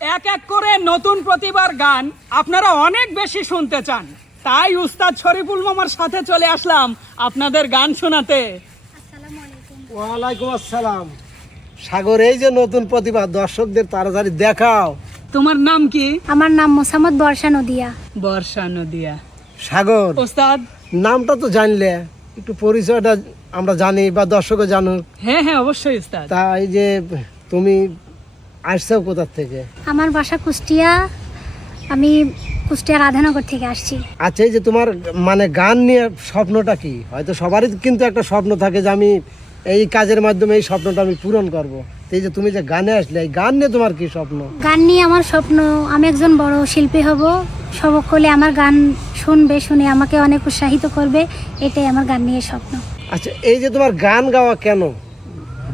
এক এক করে নতুন প্রতিবার গান আপনারা অনেক বেশি শুনতে চান। তাই উস্তাদ শরীফুল মামার সাথে চলে আসলাম আপনাদের গান শোনাতে। ওয়ালাইকুম আসসালাম। সাগর এই যে নতুন প্রতিভা দর্শকদের তাড়াতাড়ি দেখাও। তোমার নাম কি? আমার নাম মোসাম্মদ বর্ষা নদিয়া। বর্ষা নদিয়া। সাগর ওস্তাদ? নামটা তো জানলে একটু পরিচয়টা আমরা জানি বা দর্শকও জানুক। হ্যাঁ হ্যাঁ অবশ্যই উস্তাদ তা এই যে তুমি আসছো কোথার থেকে? আমার বাসা কুষ্টিয়া। আমি কুষ্টিয়া রাধানগর থেকে আসছি। আচ্ছা এই যে তোমার মানে গান নিয়ে স্বপ্নটা কি? হয়তো সবারই কিন্তু একটা স্বপ্ন থাকে যে আমি এই কাজের মাধ্যমে এই স্বপ্নটা আমি পূরণ করব। এই যে তুমি যে গানে আসলে এই গান নিয়ে তোমার কি স্বপ্ন? গান নিয়ে আমার স্বপ্ন আমি একজন বড় শিল্পী হব। সকলে আমার গান শুনবে শুনে আমাকে অনেক উৎসাহিত করবে। এটাই আমার গান নিয়ে স্বপ্ন। আচ্ছা এই যে তোমার গান গাওয়া কেন?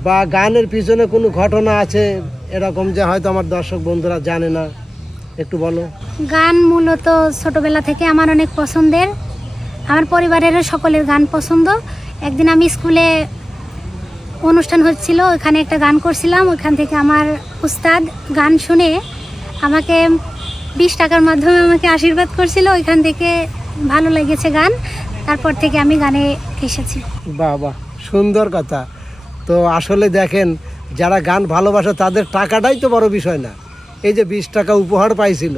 বা গানের পিছনে কোনো ঘটনা আছে? এরকম যে হয়তো আমার দর্শক বন্ধুরা জানে না। একটু বলো। গান মূলত ছোটবেলা থেকে আমার অনেক পছন্দের। আমার পরিবারেরও সকলের গান পছন্দ। একদিন আমি স্কুলে অনুষ্ঠান হচ্ছিল ওখানে একটা গান করছিলাম। ওইখান থেকে আমার উস্তাদ গান শুনে আমাকে বিশ টাকার মাধ্যমে আমাকে আশীর্বাদ করছিল। ওইখান থেকে ভালো লেগেছে গান। তারপর থেকে আমি গানে এসেছি। বাহ বাহ। সুন্দর কথা। তো আসলে দেখেন যারা গান ভালোবাসে তাদের টাকাটাই তো বড় বিষয় না। এই যে বিশ টাকা উপহার পাইছিল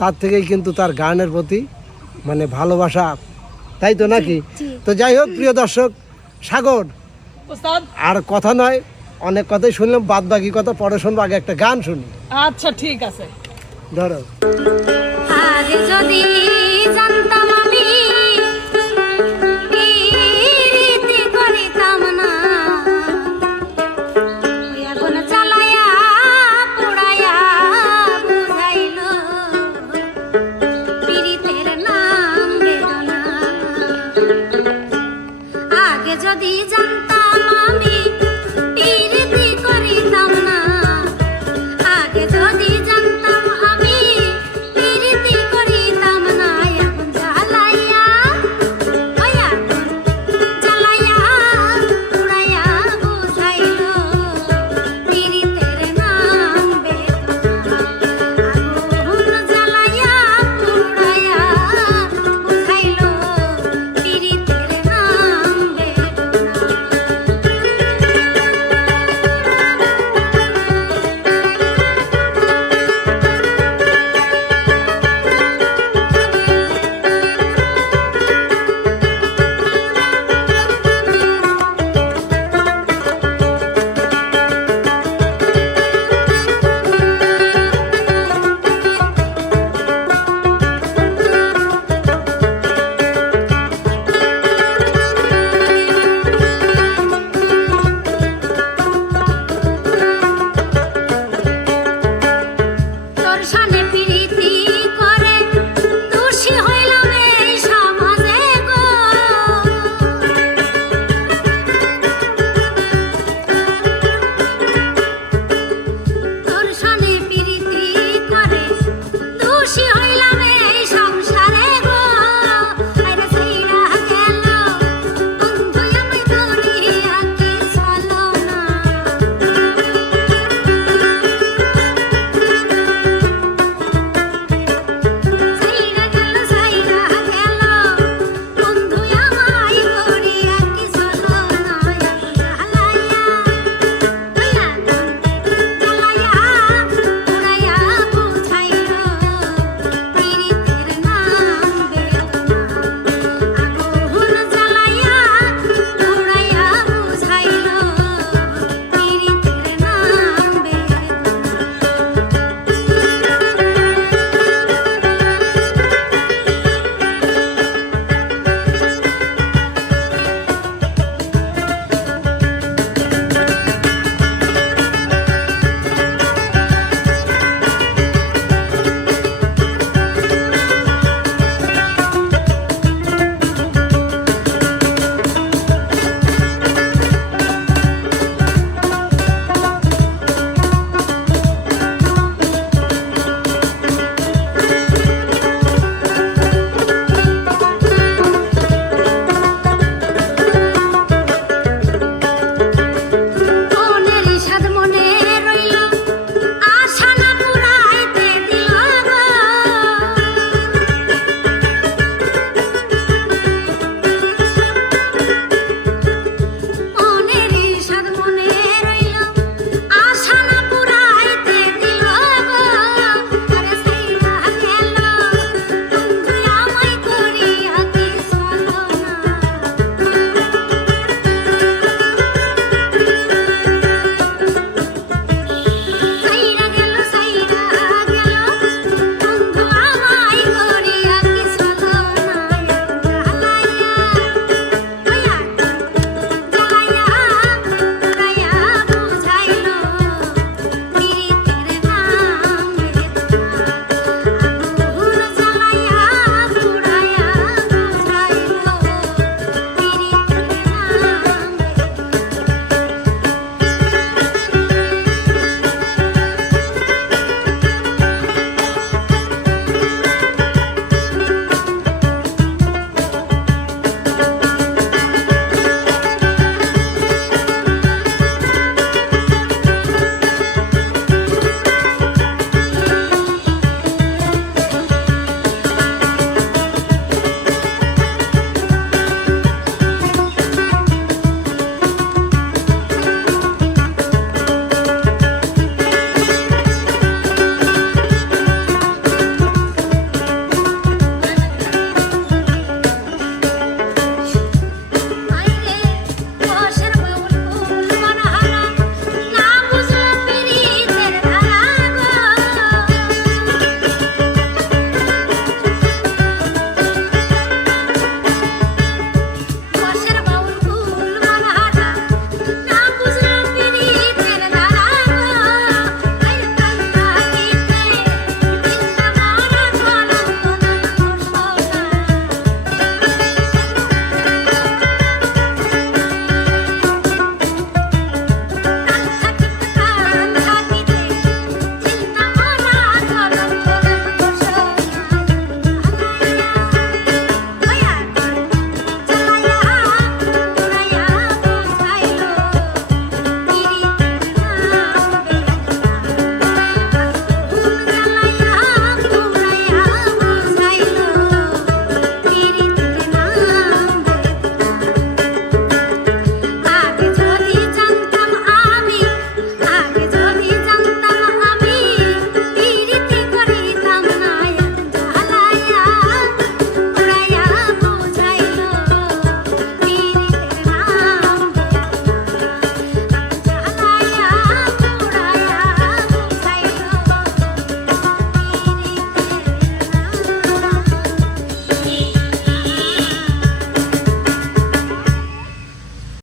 তার থেকেই কিন্তু তার গানের প্রতি মানে ভালোবাসা তাই তো নাকি? তো যাই হোক প্রিয় দর্শক সাগর আর কথা নয় অনেক কথাই শুনলাম বাদ বাকি কথা পরে শুনব আগে একটা গান শুনি। আচ্ছা ঠিক আছে। ধরো।